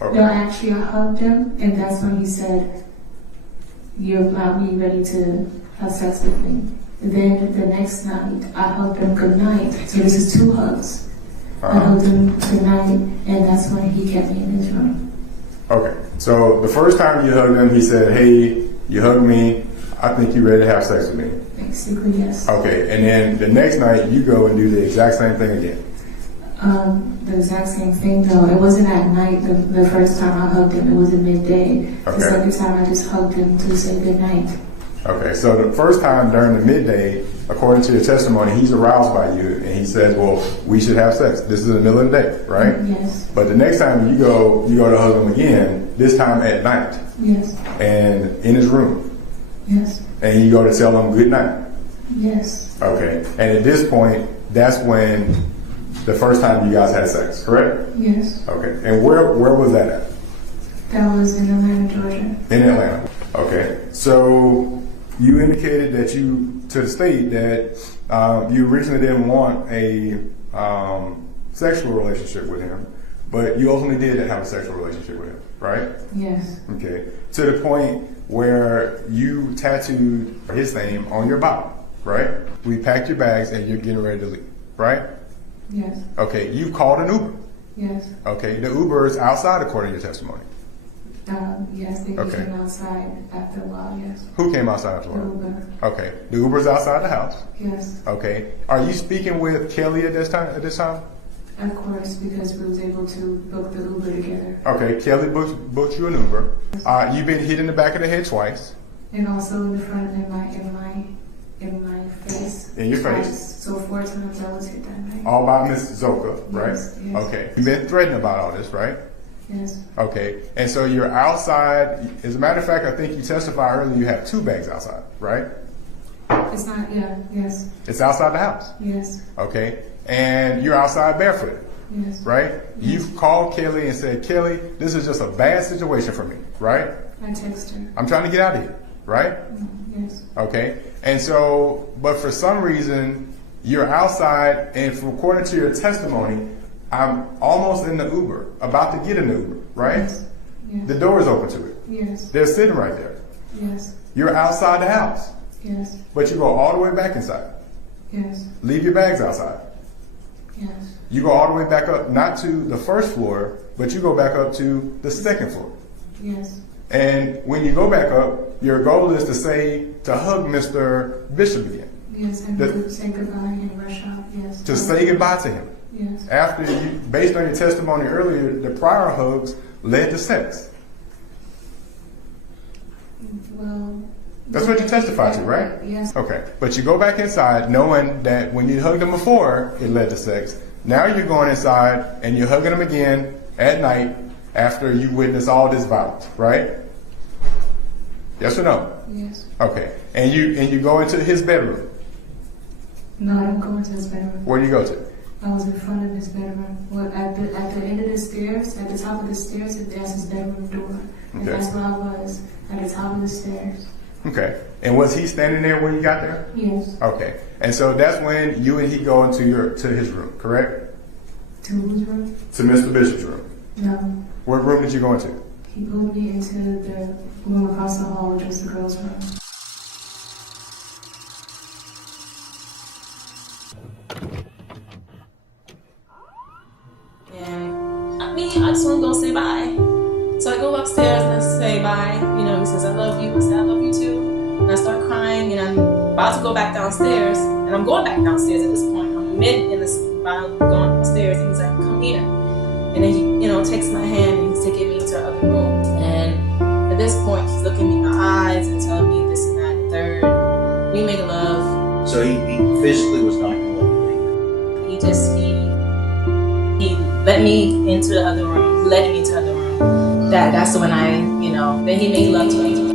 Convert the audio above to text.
Okay. No, actually, I hugged him, and that's when he said, "You're about me ready to have sex with me." And then the next night, I hugged him good night. So this is 2 hugs. I hugged him good night, and that's when he kept me in his room. Okay. So the first time you hugged him, he said, "Hey, you hugged me. I think you're ready to have sex with me." Basically, yes. Okay. And then the next night, you go and do the exact same thing again. The exact same thing though. It wasn't at night the first time I hugged him. It was at midday. Okay. The second time I just hugged him to say good night. Okay, so the first time during the midday, according to your testimony, he's aroused by you and he says, "Well, we should have sex." This is in the middle of the day, right? Yes. But the next time you go to hug him again, this time at night. Yes. And in his room. Yes. And you go to tell him good night. Yes. Okay. And at this point, that's when the first time you guys had sex, correct? Yes. Okay. And where was that at? That was in Atlanta, Georgia. In Atlanta. Okay. So you indicated that to the state that you originally didn't want a sexual relationship with him, but you ultimately did have a sexual relationship with him, right? Yes. Okay. To the point where you tattooed his name on your body, right? We packed your bags and you're getting ready to leave, right? Yes. Okay. You called an Uber. Yes. Okay. The Uber is outside according to your testimony. Yes, they Okay. came outside after a while, yes. Who came outside after a The while? Uber. Okay. The Uber's outside the house. Yes. Okay. Are you speaking with Kelly at this time? Of course, because we was able to book the Uber together. Okay. Kelly booked you an Uber. You've been hit in the back of the head twice. And also in the front in my face. In your face. Twice. So 4 times I was hit that night. All by Miss Zoka, right? Yes, yes. Okay. You've been threatened about all this, right? Yes. Okay. And so you're outside. As a matter of fact, I think you testified earlier you have 2 bags outside, right? It's not, yes. It's outside the house. Yes. Okay. And you're outside barefooted, Yes. right? You've called Kelly and said, "Kelly, this is just a bad situation for me," right? I text her. I'm trying to get out of here, right? Yes. Okay. And so, but for some reason, you're outside, and according to your testimony, I'm almost in the Uber, about to get in the Uber, right? Yes. Yes. The door is open to it. Yes. They're sitting right there. Yes. You're outside the house, Yes. but you go all the way back inside. Yes. Leave your bags outside. Yes. You go all the way back up, not to the first floor, but you go back up to the second floor. Yes. And when you go back up, your goal is to hug Mr. Bishop again. Yes, and to say goodbye and rush out, yes. To say goodbye to him. Yes. After you, based on your testimony earlier, the prior hugs led to sex. Well, That's what you testified to, right? Yes. Okay. But you go back inside knowing that when you hugged him before, it led to sex. Now you're going inside and you're hugging him again at night after you witness all this violence, right? Yes or no? Yes. Okay. And you go into his bedroom. No, I didn't go into his bedroom. Where do you go to? I was in front of his bedroom. Well, at the end of the stairs, at the top of the stairs, there's his bedroom door. And Okay. that's where I was, at the top of the stairs. Okay. And was he standing there when you got there? Yes. Okay. And so that's when you and he go into to his room, correct? To whose room? To Mr. Bishop's room. No. What room did you go into? He pulled me into the room across the hall, which was the girls' room. And I just want to go say bye. So I go upstairs and I say bye. You know, he says, "I love you." I say, "I love you too." And I start crying and I'm about to go back downstairs. And I'm going back downstairs at this point. I'm mid in this, while going upstairs. And he's like, "Come here." And then he, takes my hand and he's taking me to the other room. And at this point, he's looking me in my eyes and telling me this and that and third. We make love. So he physically was not going to let you leave. He let me into the other room, led me into the other room. That's when then he made love to me.